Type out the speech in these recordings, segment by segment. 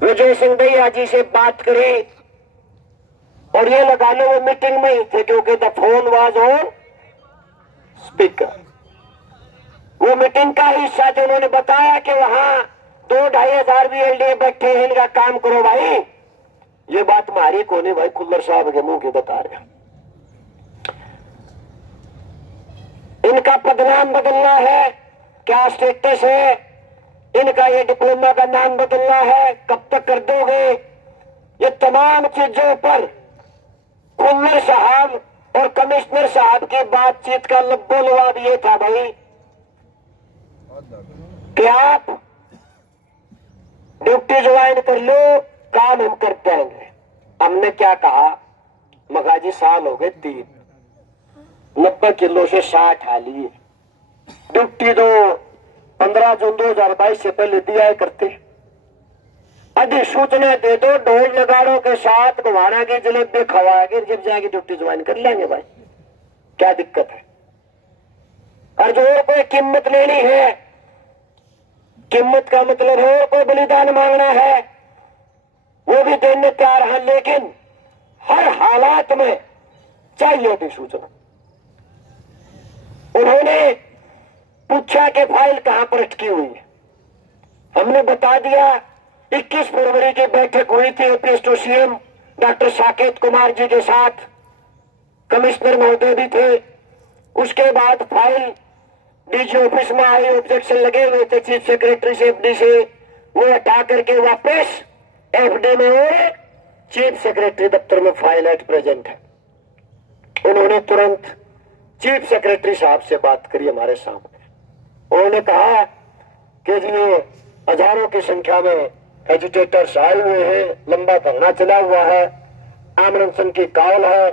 विजय सिंह भैया जी से बात करी और ये लगा लो वो मीटिंग में ही थे क्योंकि the phone was on speaker. वो मीटिंग का हिस्सा थे। उन्होंने बताया कि वहां 2-2.5 हजार VLD बैठे हैं, इनका काम करो भाई। ये बात मारी को नहीं भाई, खुल्लर साहब के मुंह के बता रहे। इनका पदनाम बदलना है, क्या स्टेटस है इनका, ये डिप्लोमा का नाम बदलना है, कब तक कर दोगे? ये तमाम चीजों पर खुल्लर साहब और कमिश्नर साहब की बातचीत का लब्बो लवाब ये था भाई कि आप ड्यूटी ज्वाइन कर लो, काम हम कर देंगे। हमने क्या कहा, मगाजी साल हो गए 3, 90 किलो से 60 हाली। ड्यूटी तो 15 जून 2022 से पहले दिया करते। अधिसूचना दे दो, ढोल नगाड़ों के साथ घुमाना की जलेबी खवाएगी, जब जाएगी ड्यूटी ज्वाइन कर लेंगे भाई, क्या दिक्कत है? और जो और कोई कीमत लेनी है, कीमत का मतलब है और कोई बलिदान मांगना है, वो भी देने तैयार है, लेकिन हर हालात में चाहिए अधिसूचना। उन्होंने पूछा कि फाइल कहां पर अटकी हुई है। हमने बता दिया 21 फरवरी की बैठक हुई थी APS CM doctor Saket Kumar ji के साथ, कमिश्नर महोदय भी थे। उसके बाद फाइल डीजी ऑफिस में आई, ऑब्जेक्शन लगे हुए थे चीफ सेक्रेटरी से, एफडी से, वो हटा करके वापस एफडी में और चीफ सेक्रेटरी दफ्तर में फाइल एट प्रेजेंट है। उन्होंने तुरंत चीफ सेक्रेटरी साहब से बात करी हमारे सामने। उन्होंने कहा कि जी हजारों की संख्या में एजुटेटर्स आए हुए हैं, लंबा धरना चला हुआ है, आमरण की कॉल है,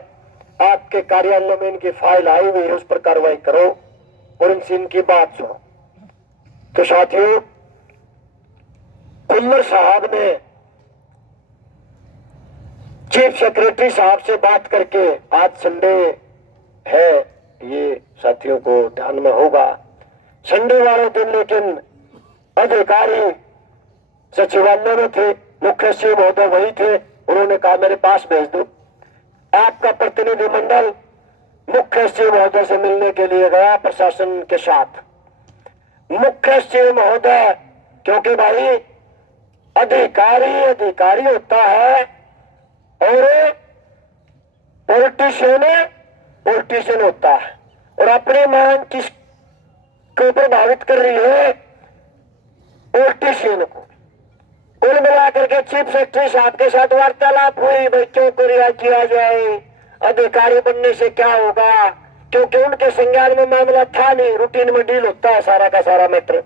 आपके कार्यालय में इनकी फाइल आई हुई है, उस पर कार्रवाई करो और इनसे इनकी बात सुनो। तो साथियों, खुल्लर साहब ने चीफ सेक्रेटरी साहब से बात करके, आज संडे है, ये साथियों को ध्यान में होगा, संडे वाले दिन लेकिन अधिकारी सचिवालय में थे, मुख्य सचिव महोदय वही थे। उन्होंने कहा मेरे पास भेज दो। आपका प्रतिनिधिमंडल मुख्य सचिव महोदय से मिलने के लिए गया प्रशासन के साथ। मुख्य सचिव महोदय, क्योंकि भाई अधिकारी अधिकारी होता है और पॉलिटिशियन होता है, और अपनी मांग किसको प्रभावित कर रही है? पॉलिटिशियन को। कुल मिलाकर के चीफ सेक्रेटरी साहब के साथ वार्तालाप हुई, बच्चों को रिहा किया जाए, अधिकारी बनने से क्या होगा, क्योंकि उनके संज्ञान में मामला था नहीं, रूटीन में डील होता है सारा का सारा मैटर,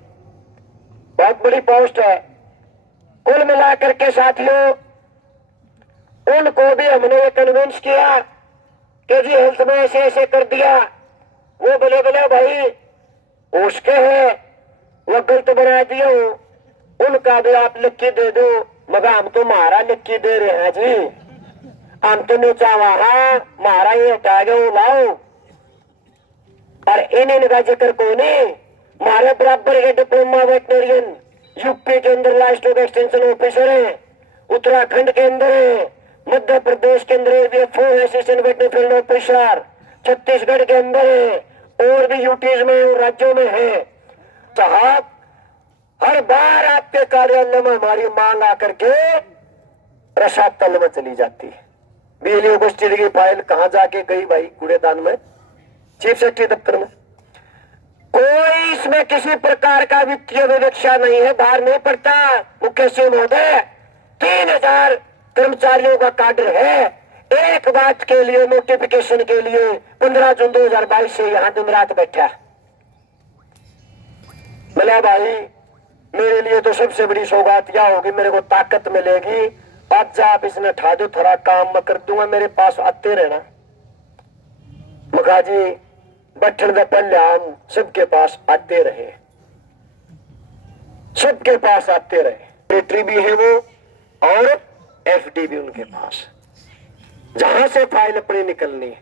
बहुत बड़ी पोस्ट है। कुल मिलाकर के साथियों, उनको भी हमने ये कन्विंस किया कि जी हेल्थ में ऐसे ऐसे कर दिया, वो बोले बोले भाई उसके है, वो गलत बना दिया हो, उनका भी आप लिख के दे दो। मगर हम तो मारा लिख के दे रहे हैं जी, हम तो नीचा वहां मारा ये हटा गए वो लाओ, और इनका जिक्र को नहीं। मारे बराबर के डिप्लोमा वेटनरियन यूपी के अंदर लाइफ स्टॉक एक्सटेंशन ऑफिसर है, उत्तराखंड के अंदर है, मध्य प्रदेश के अंदर assistant veterinary field officer, Chhattisgarh के अंदर है, और भी यूटीज में और राज्यों में है। साहब, हर बार आपके कार्यालय में हमारी मांग आकर के रसातल में चली जाती है। बिजली उपस्थिति की फाइल कहां जाके गई भाई? कूड़ेदान में, चीफ सेक्रेटरी दफ्तर में। कोई इसमें किसी प्रकार का वित्तीय विवक्षा नहीं है, बाहर नहीं पड़ता। मुख्य सचिव महोदय 3000 कर्मचारियों का काडर है, एक बात के लिए नोटिफिकेशन के लिए 15 जून 2022 से यहां दिन रात बैठा है। बोला भाई मेरे लिए तो सबसे बड़ी सौगात यह होगी, मेरे को ताकत मिलेगी, आज आप इसने ठा दो, थोड़ा काम मैं कर दूंगा, मेरे पास आते रहना। मखा जी बैठने से पहले हम सबके पास आते रहे, सबके पास आते रहे। सेक्रेटरी भी है वो और एफडी भी उनके पास, जहां से फाइल अपनी निकलनी है।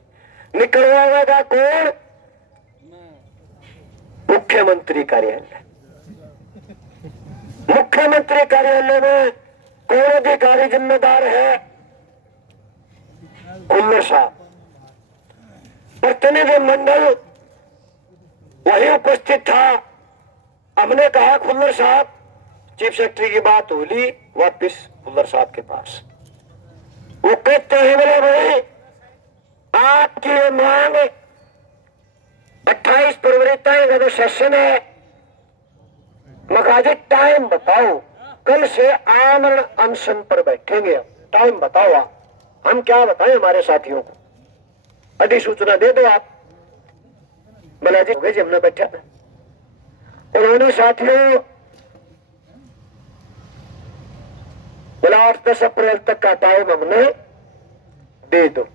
निकलवाएगा कौन? मुख्यमंत्री कार्यालय। मुख्यमंत्री कार्यालय में कौन अधिकारी जिम्मेदार है? खुल्लर साहब। प्रतिनिधि मंडल वही उपस्थित था। हमने कहा खुल्लर साहब, चीफ सेक्रेटरी की बात हो ली, वापिस खुल्लर साहब के पास। वो कहते हैं बोले भाई आपकी ये मांग 28 फरवरी तक जो सेशन है, मगाजी टाइम बताओ, कल से आमरण अनशन पर बैठेंगे, टाइम बताओ आप। हम क्या बताएं हमारे साथियों को, अधिसूचना दे दो आप। बोला जी हो गए जी, हमने बैठा था। उन्होंने साथियों बोला 8-10 अप्रैल तक का टाइम हमने दे दो।